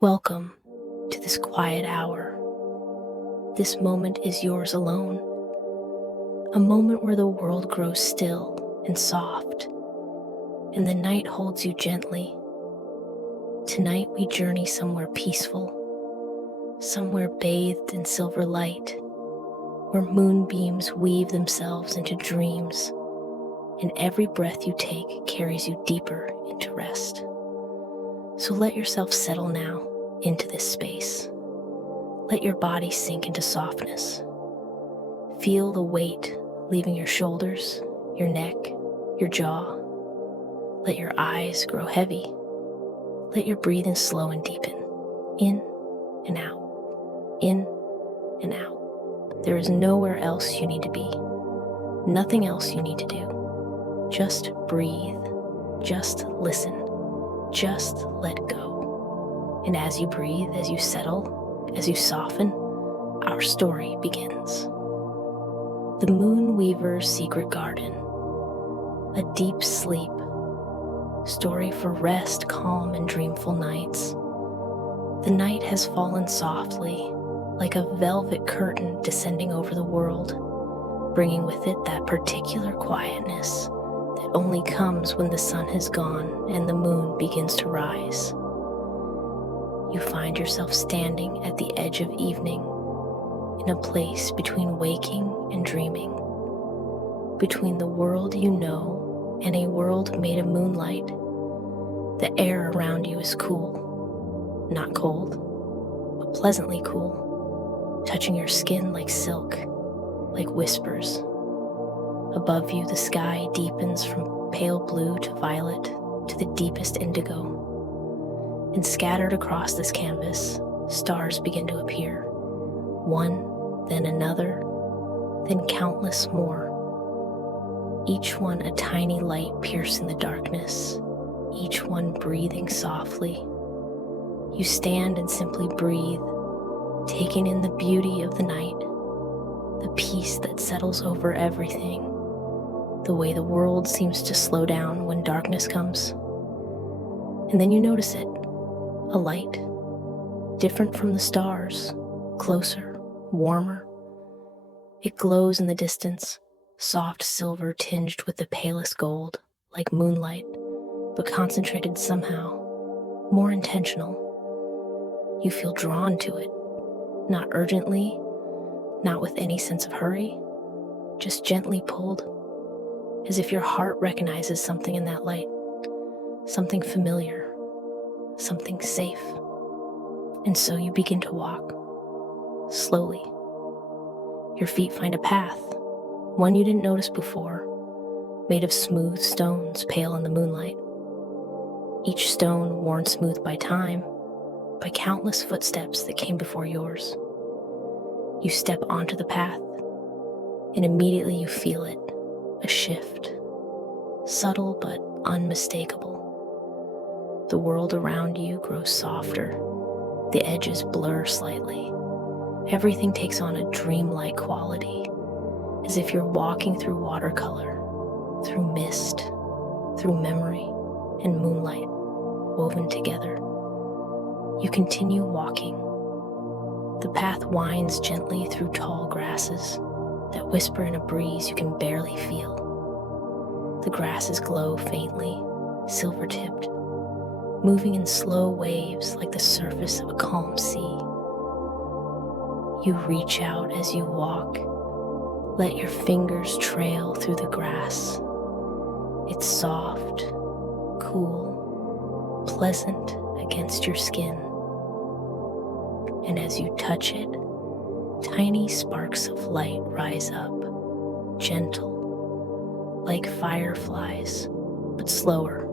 Welcome to this quiet hour. This moment is yours alone. A moment where the world grows still and soft, and the night holds you gently. Tonight we journey somewhere peaceful, somewhere bathed in silver light, where moonbeams weave themselves into dreams, and every breath you take carries you deeper into rest. So let yourself settle now into this space. Let your body sink into softness. Feel the weight leaving your shoulders, your neck, your jaw. Let your eyes grow heavy. Let your breathing slow and deepen. In and out. In and out. There is nowhere else you need to be. Nothing else you need to do. Just breathe. Just listen. Just let go. And as you breathe, as you settle, as you soften, our story begins. The Moon Weaver's Secret Garden. A deep sleep. Story for rest, calm, and dreamful nights. The night has fallen softly, like a velvet curtain descending over the world, bringing with it that particular quietness that only comes when the sun has gone and the moon begins to rise. You find yourself standing at the edge of evening, in a place between waking and dreaming, between the world you know and a world made of moonlight. The air around you is cool, not cold, but pleasantly cool, touching your skin like silk, like whispers. Above you, the sky deepens from pale blue to violet to the deepest indigo. And scattered across this canvas, stars begin to appear, one, then another, then countless more. Each one a tiny light piercing the darkness, each one breathing softly. You stand and simply breathe, taking in the beauty of the night, the peace that settles over everything, the way the world seems to slow down when darkness comes. And then you notice it, a light, different from the stars, closer, warmer. It glows in the distance, soft silver tinged with the palest gold, like moonlight, but concentrated somehow, more intentional. You feel drawn to it, not urgently, not with any sense of hurry, just gently pulled, as if your heart recognizes something in that light, something familiar, something safe. And so you begin to walk, slowly. Your feet find a path, one you didn't notice before, made of smooth stones pale in the moonlight. Each stone worn smooth by time, by countless footsteps that came before yours. You step onto the path, and immediately you feel it, a shift, subtle but unmistakable. The world around you grows softer, the edges blur slightly. Everything takes on a dreamlike quality, as if you're walking through watercolor, through mist, through memory and moonlight woven together. You continue walking. The path winds gently through tall grasses that whisper in a breeze you can barely feel. The grasses glow faintly, silver-tipped, moving in slow waves like the surface of a calm sea. You reach out as you walk. Let your fingers trail through the grass. It's soft, cool, pleasant against your skin. And as you touch it, tiny sparks of light rise up, gentle, like fireflies, but slower.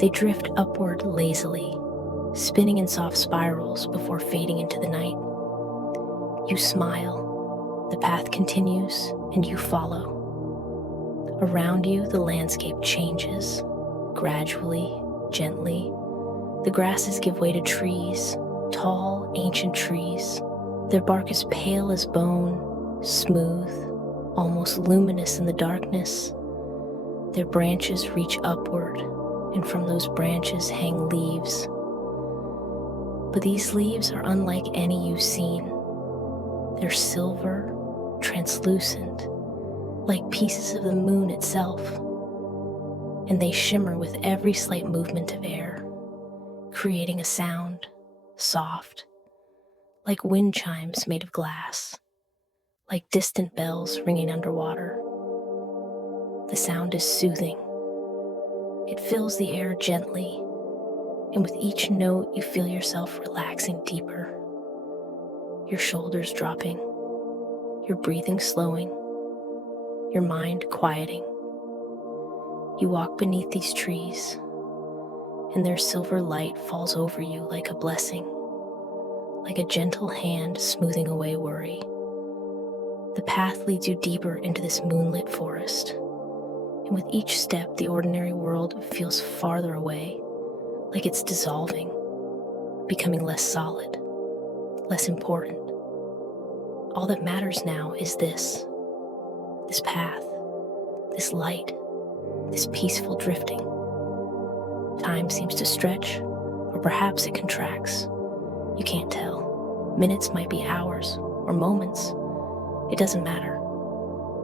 They drift upward lazily, spinning in soft spirals before fading into the night. You smile, the path continues, and you follow. Around you, the landscape changes, gradually, gently. The grasses give way to trees, tall, ancient trees. Their bark is pale as bone, smooth, almost luminous in the darkness. Their branches reach upward, and from those branches hang leaves. But these leaves are unlike any you've seen. They're silver, translucent, like pieces of the moon itself, and they shimmer with every slight movement of air, creating a sound, soft, like wind chimes made of glass, like distant bells ringing underwater. The sound is soothing. It fills the air gently, and with each note you feel yourself relaxing deeper, your shoulders dropping, your breathing slowing, your mind quieting. You walk beneath these trees, and their silver light falls over you like a blessing, like a gentle hand smoothing away worry. The path leads you deeper into this moonlit forest, and with each step the ordinary world feels farther away, like it's dissolving, becoming less solid, less important. All that matters now is this path, this light, this peaceful drifting. Time seems to stretch, or perhaps it contracts. You can't tell. Minutes might be hours, or moments. It doesn't matter.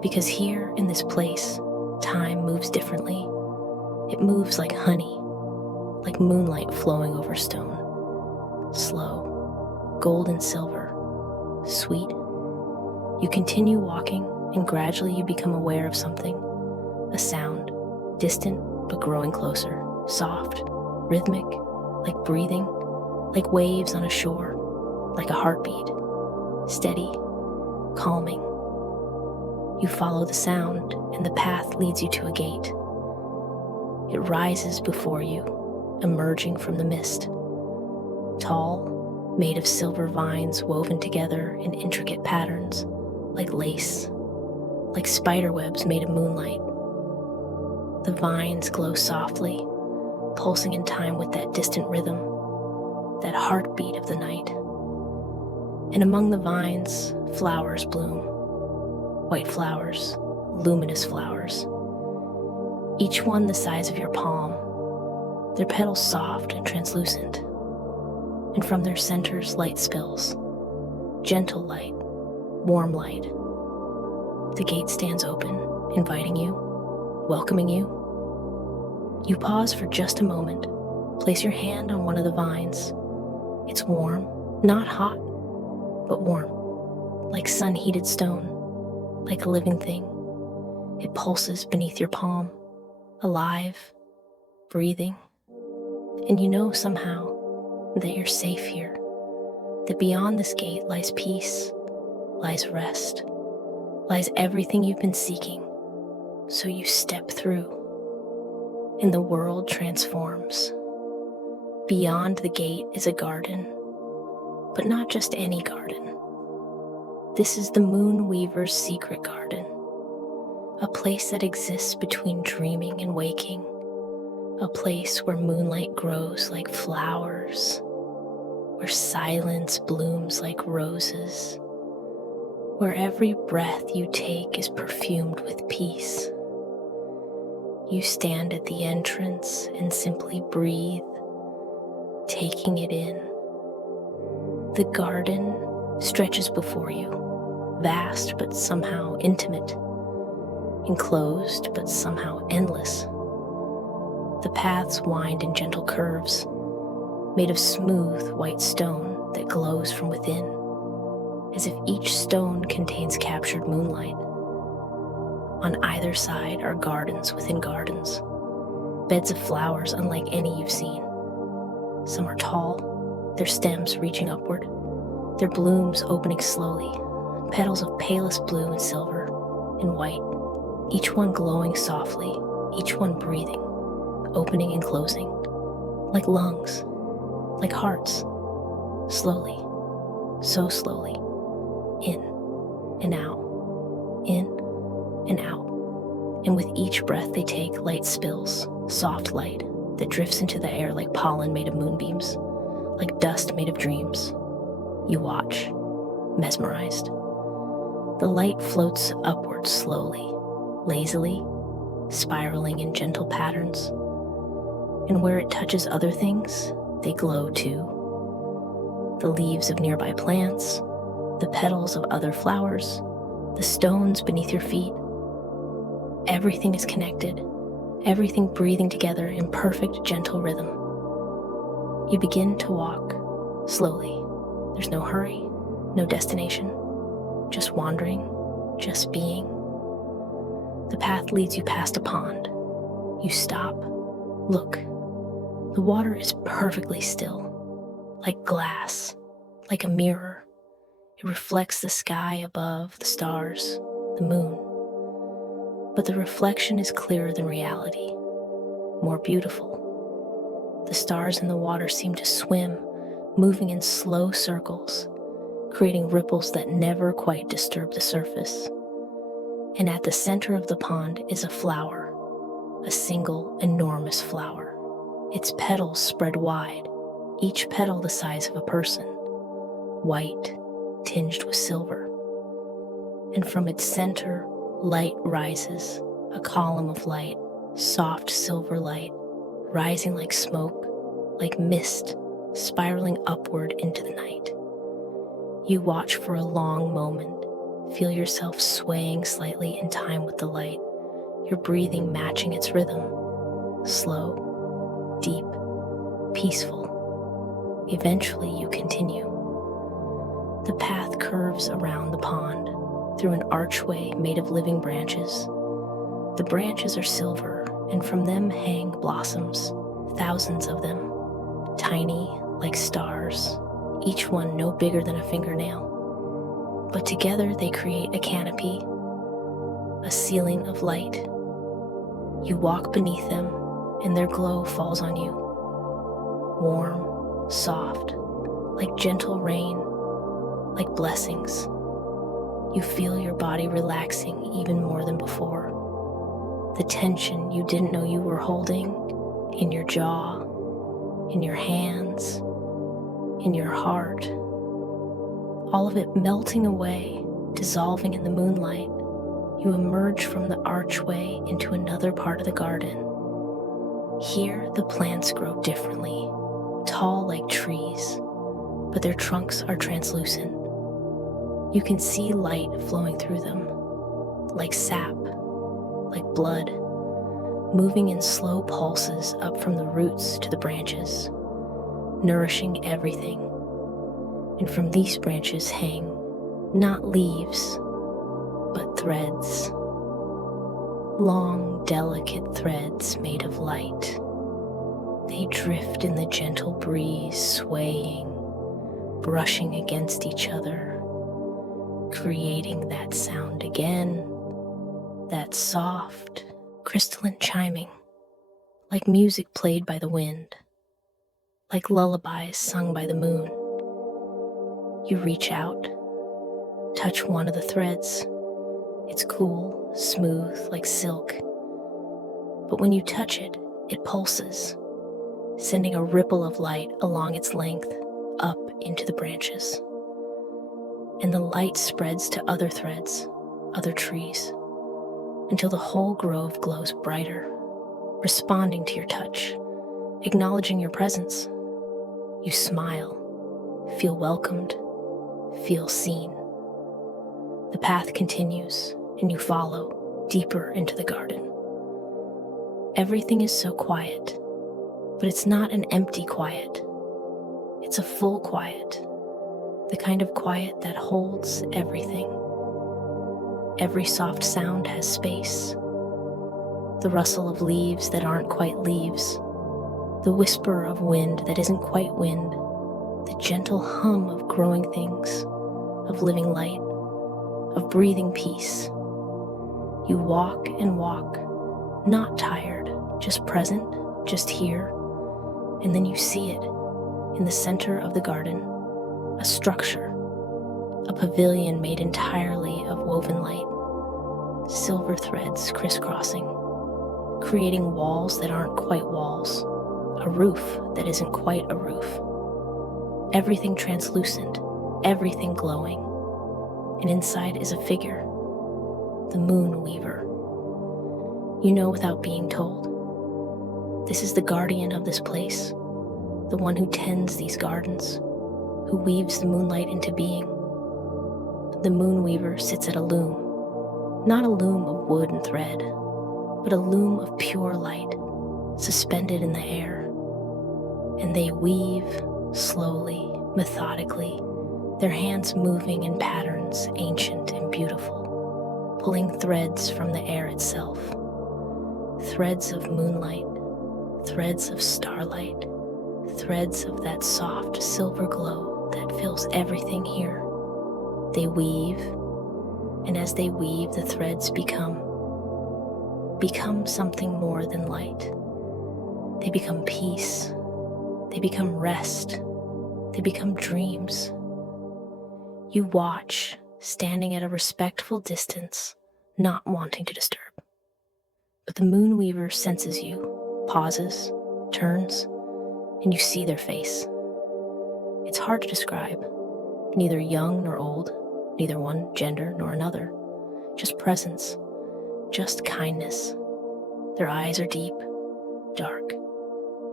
Because here, in this place, time moves differently. It moves like honey, like moonlight flowing over stone. Slow, gold and silver, sweet. You continue walking, and gradually you become aware of something. A sound, distant but growing closer, soft, rhythmic, like breathing, like waves on a shore, like a heartbeat, steady, calming. You follow the sound, and the path leads you to a gate. It rises before you, emerging from the mist. Tall, made of silver vines woven together in intricate patterns, like lace, like spider webs made of moonlight. The vines glow softly, pulsing in time with that distant rhythm, that heartbeat of the night. And among the vines, flowers bloom. White flowers, luminous flowers. Each one the size of your palm, their petals soft and translucent. And from their centers, light spills. Gentle light, warm light. The gate stands open, inviting you, welcoming you. You pause for just a moment. Place your hand on one of the vines. It's warm, not hot, but warm, like sun-heated stone, like a living thing. It pulses beneath your palm, alive, breathing. And you know somehow that you're safe here, that beyond this gate lies peace, lies rest, lies everything you've been seeking. So you step through, and the world transforms. Beyond the gate is a garden, but not just any garden. This is the Moon Weaver's secret garden, a place that exists between dreaming and waking, a place where moonlight grows like flowers, where silence blooms like roses, where every breath you take is perfumed with peace. You stand at the entrance and simply breathe, taking it in. The garden stretches before you, vast but somehow intimate, enclosed but somehow endless. The paths wind in gentle curves, made of smooth white stone that glows from within, as if each stone contains captured moonlight. On either side are gardens within gardens, beds of flowers unlike any you've seen. Some are tall, their stems reaching upward, their blooms opening slowly, petals of palest blue and silver and white, each one glowing softly, each one breathing, opening and closing, like lungs, like hearts, slowly, so slowly, in and out, in and out. And with each breath they take, light spills, soft light that drifts into the air like pollen made of moonbeams, like dust made of dreams. You watch, mesmerized. The light floats upward slowly, lazily, spiraling in gentle patterns. And where it touches other things, they glow too. The leaves of nearby plants, the petals of other flowers, the stones beneath your feet. Everything is connected, everything breathing together in perfect, gentle rhythm. You begin to walk slowly. There's no hurry, no destination, just wandering, just being. The path leads you past a pond. You stop. Look. The water is perfectly still, like glass, like a mirror. It reflects the sky above, the stars, the moon. But the reflection is clearer than reality, more beautiful. The stars in the water seem to swim, moving in slow circles, creating ripples that never quite disturb the surface. And at the center of the pond is a flower, a single enormous flower. Its petals spread wide, each petal the size of a person, white, tinged with silver. And from its center, light rises, a column of light, soft silver light, rising like smoke, like mist, spiraling upward into the night. You watch for a long moment, feel yourself swaying slightly in time with the light, your breathing matching its rhythm, slow, deep, peaceful. Eventually you continue. The path curves around the pond through an archway made of living branches. The branches are silver, and from them hang blossoms, thousands of them, tiny like stars, each one no bigger than a fingernail. But together they create a canopy, a ceiling of light. You walk beneath them, and their glow falls on you. Warm, soft, like gentle rain, like blessings. You feel your body relaxing even more than before. The tension you didn't know you were holding in your jaw, in your hands, in your heart. All of it melting away, dissolving in the moonlight. You emerge from the archway into another part of the garden. Here, the plants grow differently, tall like trees, but their trunks are translucent. You can see light flowing through them, like sap, like blood, moving in slow pulses up from the roots to the branches, nourishing everything. And from these branches hang not leaves, but threads. Long, delicate threads made of light. They drift in the gentle breeze, swaying, brushing against each other, creating that sound again, that soft, crystalline chiming, like music played by the wind, like lullabies sung by the moon. You reach out, touch one of the threads. It's cool, smooth, like silk. But when you touch it, it pulses, sending a ripple of light along its length up into the branches. And the light spreads to other threads, other trees, until the whole grove glows brighter, responding to your touch, acknowledging your presence. You smile, feel welcomed, feel seen. The path continues, and you follow deeper into the garden. Everything is so quiet, but it's not an empty quiet. It's a full quiet, the kind of quiet that holds everything. Every soft sound has space. The rustle of leaves that aren't quite leaves, the whisper of wind that isn't quite wind, the gentle hum of growing things, of living light, of breathing peace. You walk and walk, not tired, just present, just here, and then you see it in the center of the garden, a structure, a pavilion made entirely of woven light, silver threads crisscrossing, creating walls that aren't quite walls, a roof that isn't quite a roof. Everything translucent, everything glowing. And inside is a figure, the moon weaver. You know without being told. This is the guardian of this place, the one who tends these gardens, who weaves the moonlight into being. The moon weaver sits at a loom, not a loom of wood and thread, but a loom of pure light, suspended in the air. And they weave slowly, methodically, their hands moving in patterns ancient and beautiful, pulling threads from the air itself. Threads of moonlight, threads of starlight, threads of that soft silver glow that fills everything here. They weave, and as they weave, the threads become something more than light. They become peace, they become rest, they become dreams. You watch, standing at a respectful distance, not wanting to disturb. But the moon weaver senses you, pauses, turns, and you see their face. It's hard to describe, neither young nor old, neither one gender nor another, just presence, just kindness. Their eyes are deep, dark,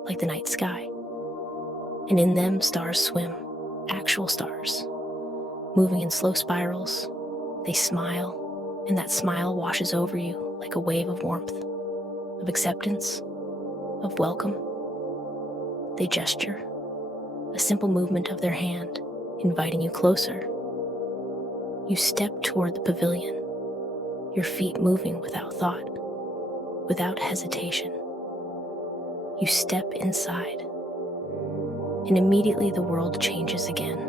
like the night sky. And in them stars swim, actual stars, moving in slow spirals. They smile, and that smile washes over you like a wave of warmth, of acceptance, of welcome. They gesture, a simple movement of their hand, inviting you closer. You step toward the pavilion, your feet moving without thought, without hesitation. You step inside, and immediately the world changes again.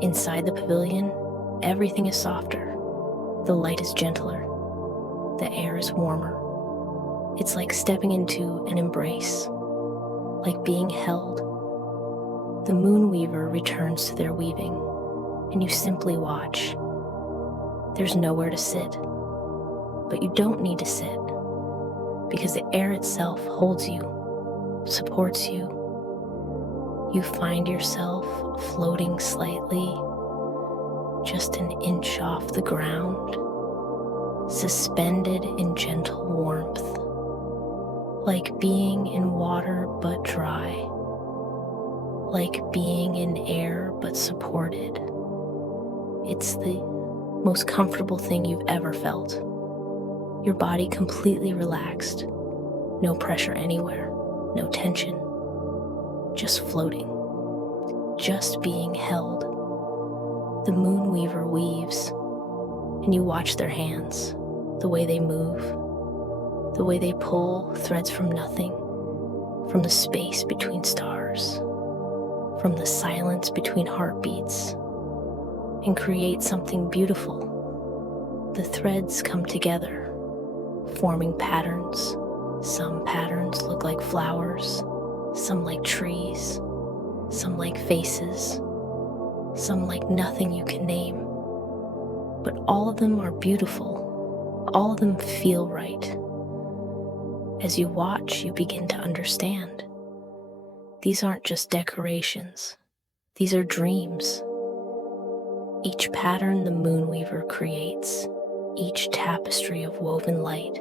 Inside the pavilion, everything is softer. The light is gentler. The air is warmer. It's like stepping into an embrace, like being held. The moon weaver returns to their weaving, and you simply watch. There's nowhere to sit, but you don't need to sit, because the air itself holds you, supports you. You find yourself floating slightly, just an inch off the ground, suspended in gentle warmth, like being in water but dry, like being in air but supported. It's the most comfortable thing you've ever felt. Your body completely relaxed, no pressure anywhere, no tension. Just floating, just being held. The moon weaver weaves, and you watch their hands, the way they move, the way they pull threads from nothing, from the space between stars, from the silence between heartbeats, and create something beautiful. The threads come together, forming patterns. Some patterns look like flowers, some like trees, some like faces, some like nothing you can name. But all of them are beautiful. All of them feel right. As you watch, you begin to understand. These aren't just decorations. These are dreams. Each pattern the moonweaver creates, each tapestry of woven light,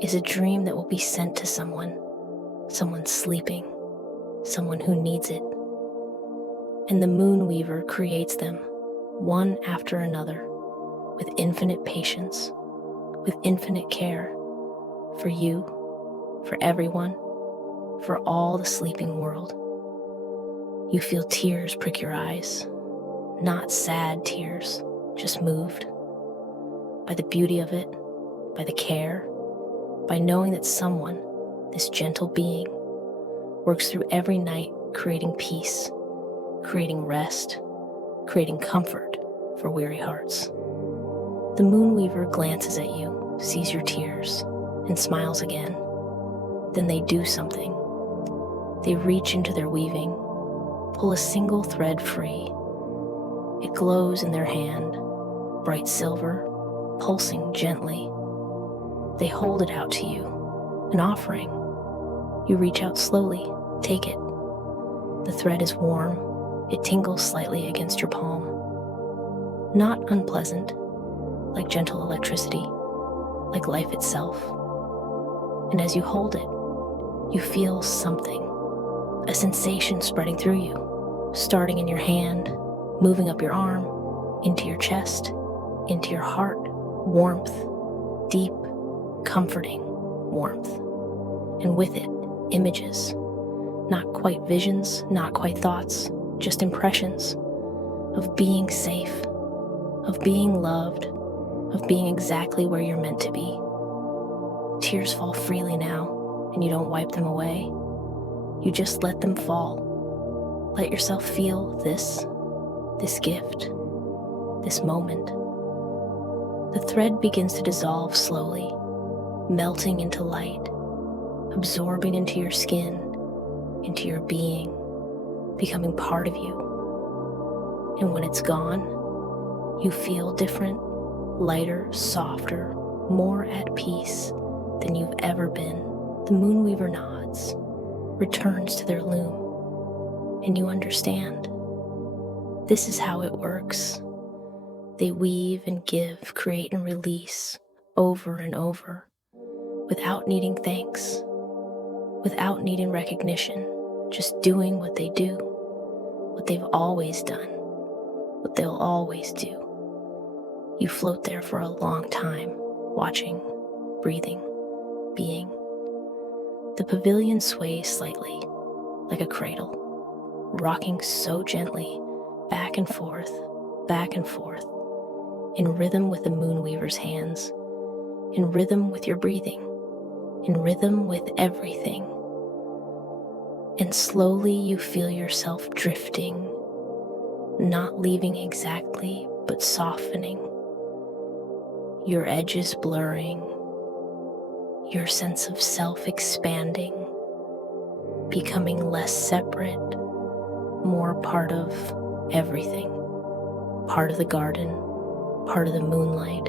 is a dream that will be sent to someone sleeping, someone who needs it. And the moonweaver creates them, one after another, with infinite patience, with infinite care, for you, for everyone, for all the sleeping world. You feel tears prick your eyes, not sad tears, just moved by the beauty of it, by the care, by knowing that someone, this gentle being, works through every night creating peace, creating rest, creating comfort for weary hearts. The moonweaver glances at you, sees your tears, and smiles again. Then they do something. They reach into their weaving, pull a single thread free. It glows in their hand, bright silver, pulsing gently. They hold it out to you, an offering. You reach out slowly, take it. The thread is warm, it tingles slightly against your palm. Not unpleasant, like gentle electricity, like life itself. And as you hold it, you feel something, a sensation spreading through you, starting in your hand, moving up your arm, into your chest, into your heart. Warmth, deep, comforting warmth. And with it, images. Not quite visions, not quite thoughts, just impressions of being safe, of being loved, of being exactly where you're meant to be. Tears fall freely now, and you don't wipe them away. You just let them fall. Let yourself feel this gift, this moment. The thread begins to dissolve slowly, melting into light, absorbing into your skin, into your being, becoming part of you. And when it's gone, you feel different, lighter, softer, more at peace than you've ever been. The moonweaver nods, returns to their loom, and you understand. This is how it works. They weave and give, create and release over and over, without needing thanks, without needing recognition, just doing what they do, what they've always done, what they'll always do. You float there for a long time, watching, breathing, being. The pavilion sways slightly, like a cradle, rocking so gently, back and forth, in rhythm with the moonweaver's hands, in rhythm with your breathing, in rhythm with everything. And slowly you feel yourself drifting, not leaving exactly, but softening. Your edges blurring, your sense of self expanding, becoming less separate, more part of everything. Part of the garden, part of the moonlight,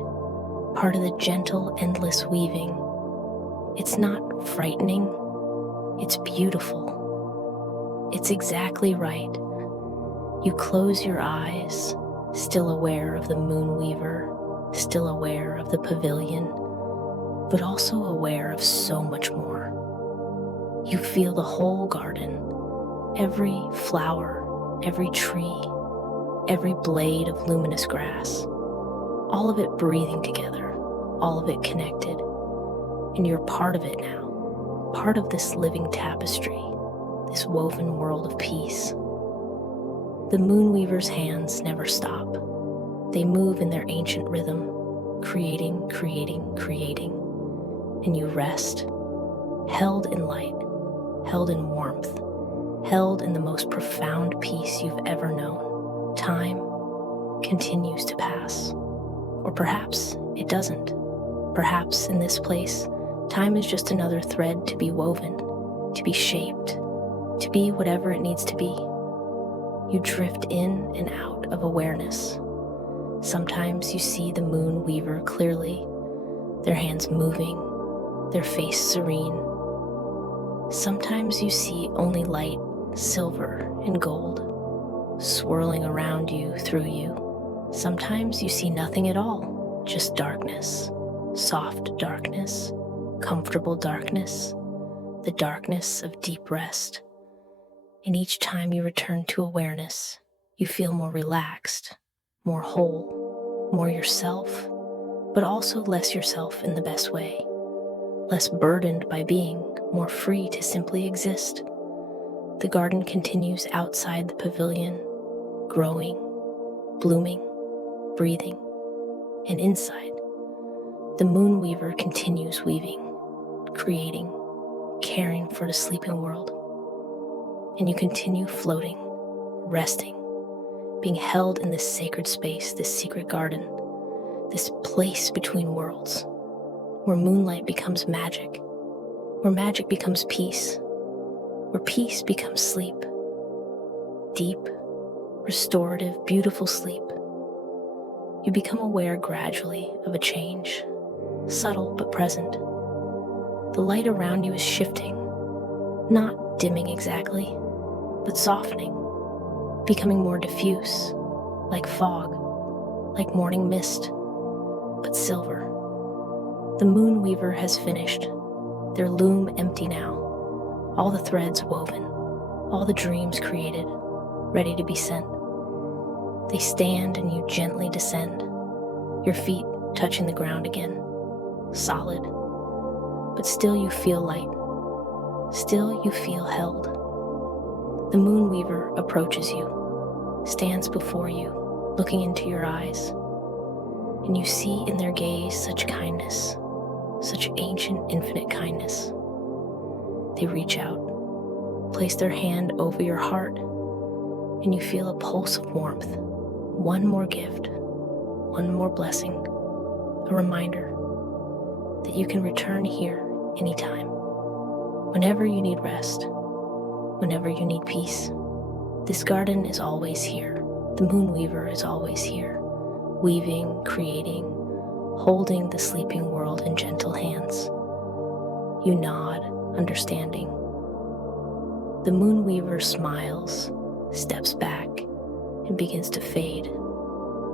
part of the gentle, endless weaving. It's not frightening, it's beautiful. It's exactly right. You close your eyes, still aware of the moonweaver, still aware of the pavilion, but also aware of so much more. You feel the whole garden, every flower, every tree, every blade of luminous grass, all of it breathing together, all of it connected, and you're part of it now, part of this living tapestry, this woven world of peace. The moonweaver's hands never stop. They move in their ancient rhythm, creating, and you rest, held in light, held in warmth, held in the most profound peace you've ever known. Time continues to pass. Or perhaps it doesn't. Perhaps in this place, time is just another thread to be woven, to be shaped, to be whatever it needs to be. You drift in and out of awareness. Sometimes you see the moon weaver clearly, their hands moving, their face serene. Sometimes you see only light, silver and gold, swirling around you, through you. Sometimes you see nothing at all, just darkness, soft darkness, comfortable darkness, the darkness of deep rest. And each time you return to awareness, you feel more relaxed, more whole, more yourself, but also less yourself in the best way, less burdened by being, more free to simply exist. The garden continues outside the pavilion, growing, blooming, breathing, and inside, the moonweaver continues weaving, creating, caring for the sleeping world. And you continue floating, resting, being held in this sacred space, this secret garden, this place between worlds, where moonlight becomes magic, where magic becomes peace, where peace becomes sleep, deep, restorative, beautiful sleep. You become aware gradually of a change, subtle but present. The light around you is shifting, not dimming exactly, but softening, becoming more diffuse, like fog, like morning mist, but silver. The moonweaver has finished, their loom empty now, all the threads woven, all the dreams created, ready to be sent. They stand and you gently descend, your feet touching the ground again, solid. But still you feel light. Still you feel held. The Moonweaver approaches you, stands before you, looking into your eyes, and you see in their gaze such kindness, such ancient, infinite kindness. They reach out, place their hand over your heart, and you feel a pulse of warmth. One more gift, one more blessing, a reminder that you can return here anytime, whenever you need rest, whenever you need peace. This garden is always here. The Moonweaver is always here, weaving, creating, holding the sleeping world in gentle hands. You nod, understanding. The Moonweaver smiles, steps back, and begins to fade,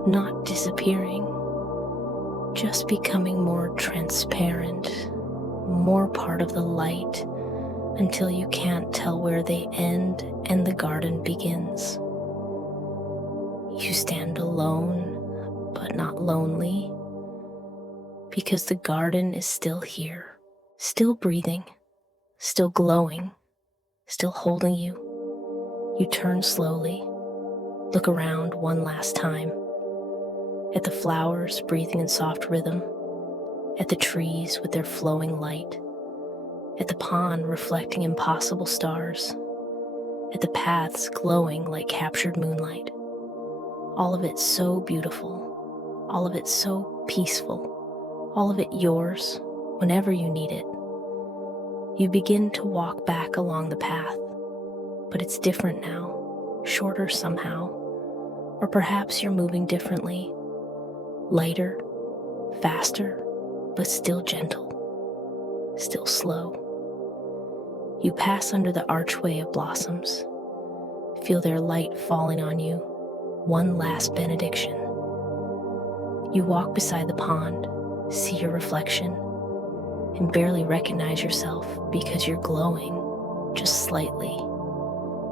not disappearing, just becoming more transparent, more part of the light, until you can't tell where they end and the garden begins. You stand alone, but not lonely, because the garden is still here, still breathing, still glowing, still holding you. You turn slowly, look around one last time, at the flowers breathing in soft rhythm, at the trees with their flowing light, at the pond reflecting impossible stars, at the paths glowing like captured moonlight. All of it so beautiful, all of it so peaceful, all of it yours whenever you need it. You begin to walk back along the path, but it's different now, shorter somehow, or perhaps you're moving differently, lighter, faster, but still gentle, still slow. You pass under the archway of blossoms, feel their light falling on you, one last benediction. You walk beside the pond, see your reflection, and barely recognize yourself because you're glowing, just slightly,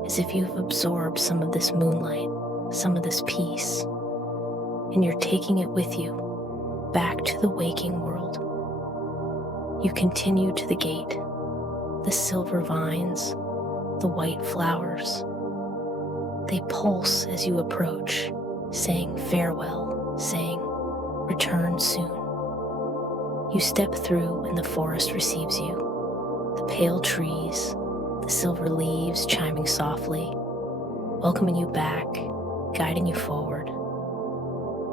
as if you've absorbed some of this moonlight, some of this peace, and you're taking it with you, back to the waking world. You continue to the gate, the silver vines, the white flowers. They pulse as you approach, saying farewell, saying return soon. You step through and the forest receives you, the pale trees, the silver leaves chiming softly, welcoming you back, guiding you forward.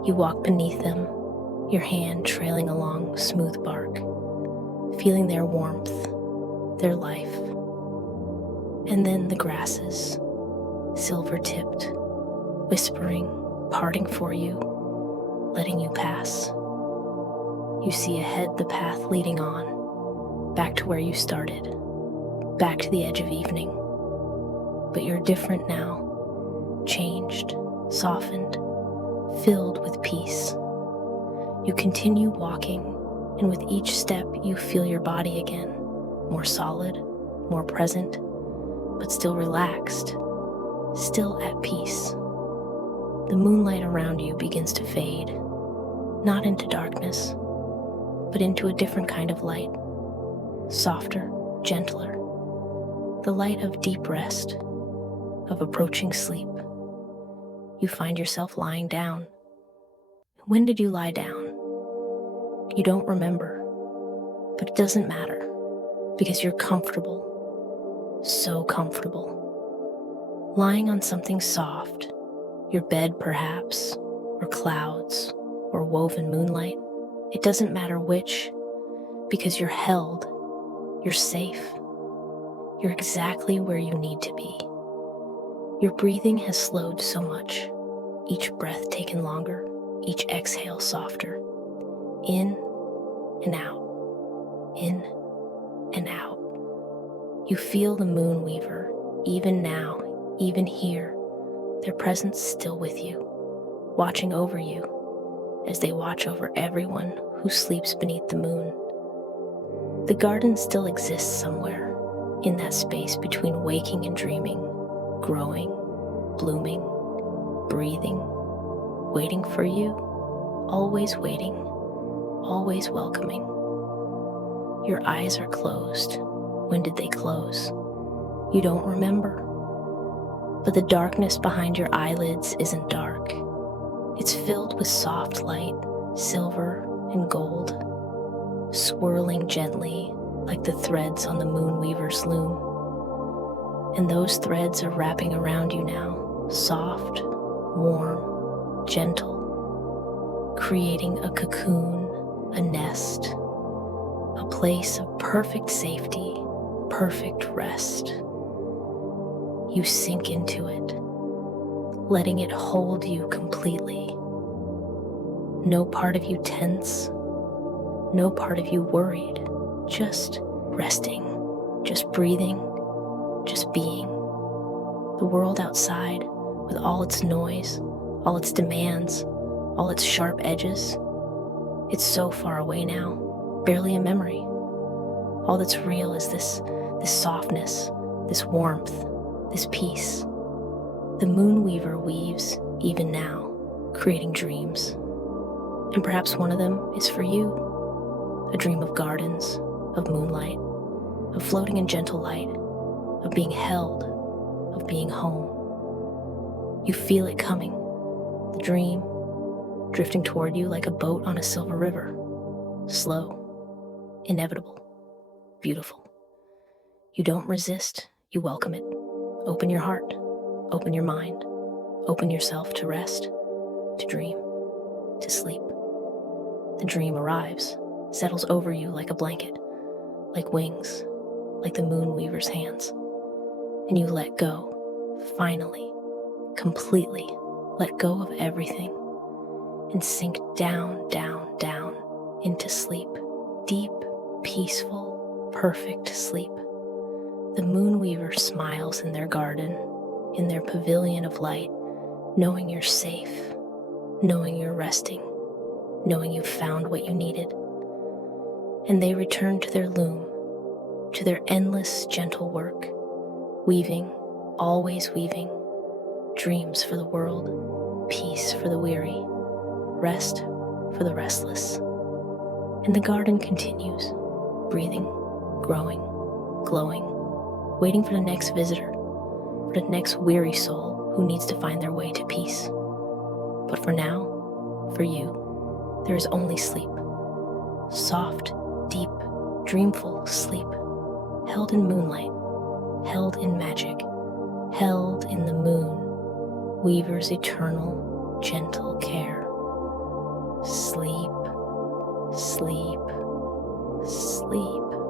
You walk beneath them, your hand trailing along smooth bark, feeling their warmth, their life. And then the grasses, silver-tipped, whispering, parting for you, letting you pass. You see ahead the path leading on, back to where you started, back to the edge of evening. But you're different now, changed, softened, filled with peace. You continue walking, and with each step you feel your body again, more solid, more present, but still relaxed, still at peace. The moonlight around you begins to fade, not into darkness, but into a different kind of light, softer, gentler, the light of deep rest, of approaching sleep. You find yourself lying down. When did you lie down? You don't remember, but it doesn't matter, because you're comfortable, so comfortable. Lying on something soft, your bed perhaps, or clouds, or woven moonlight. It doesn't matter which, because you're held, you're safe, you're exactly where you need to be. Your breathing has slowed so much, each breath taken longer, each exhale softer. In and out, in and out. You feel the Moonweaver, even now, even here, their presence still with you, watching over you, as they watch over everyone who sleeps beneath the moon. The garden still exists somewhere, in that space between waking and dreaming, growing, blooming, breathing, waiting for you, always waiting, always welcoming. Your eyes are closed. When did they close? You don't remember. But the darkness behind your eyelids isn't dark. It's filled with soft light, silver and gold, swirling gently like the threads on the moonweaver's loom. And those threads are wrapping around you now, soft, warm, gentle, creating a cocoon, a nest, a place of perfect safety, perfect rest. You sink into it, letting it hold you completely. No part of you tense, no part of you worried, just resting, just breathing, just being. The world outside, with all its noise, all its demands, all its sharp edges, it's so far away now, barely a memory. All that's real is this softness, this warmth, this peace. The moonweaver weaves even now, creating dreams. And perhaps one of them is for you. A dream of gardens, of moonlight, of floating in gentle light, of being held, of being home. You feel it coming, the dream, drifting toward you like a boat on a silver river. Slow, inevitable, beautiful. You don't resist, you welcome it. Open your heart, open your mind, open yourself to rest, to dream, to sleep. The dream arrives, settles over you like a blanket, like wings, like the moonweaver's hands. And you let go, finally, completely let go of everything and sink down, down, down into sleep, deep, peaceful, perfect sleep. The moonweaver smiles in their garden, in their pavilion of light, knowing you're safe, knowing you're resting, knowing you've found what you needed. And they return to their loom, to their endless gentle work, weaving, always weaving, dreams for the world, peace for the weary, rest for the restless. And the garden continues, breathing, growing, glowing, waiting for the next visitor, for the next weary soul who needs to find their way to peace. But for now, for you, there is only sleep. Soft, deep, dreamful sleep, held in moonlight, held in magic, held in the moon, weaver's eternal, gentle care. Sleep, sleep, sleep.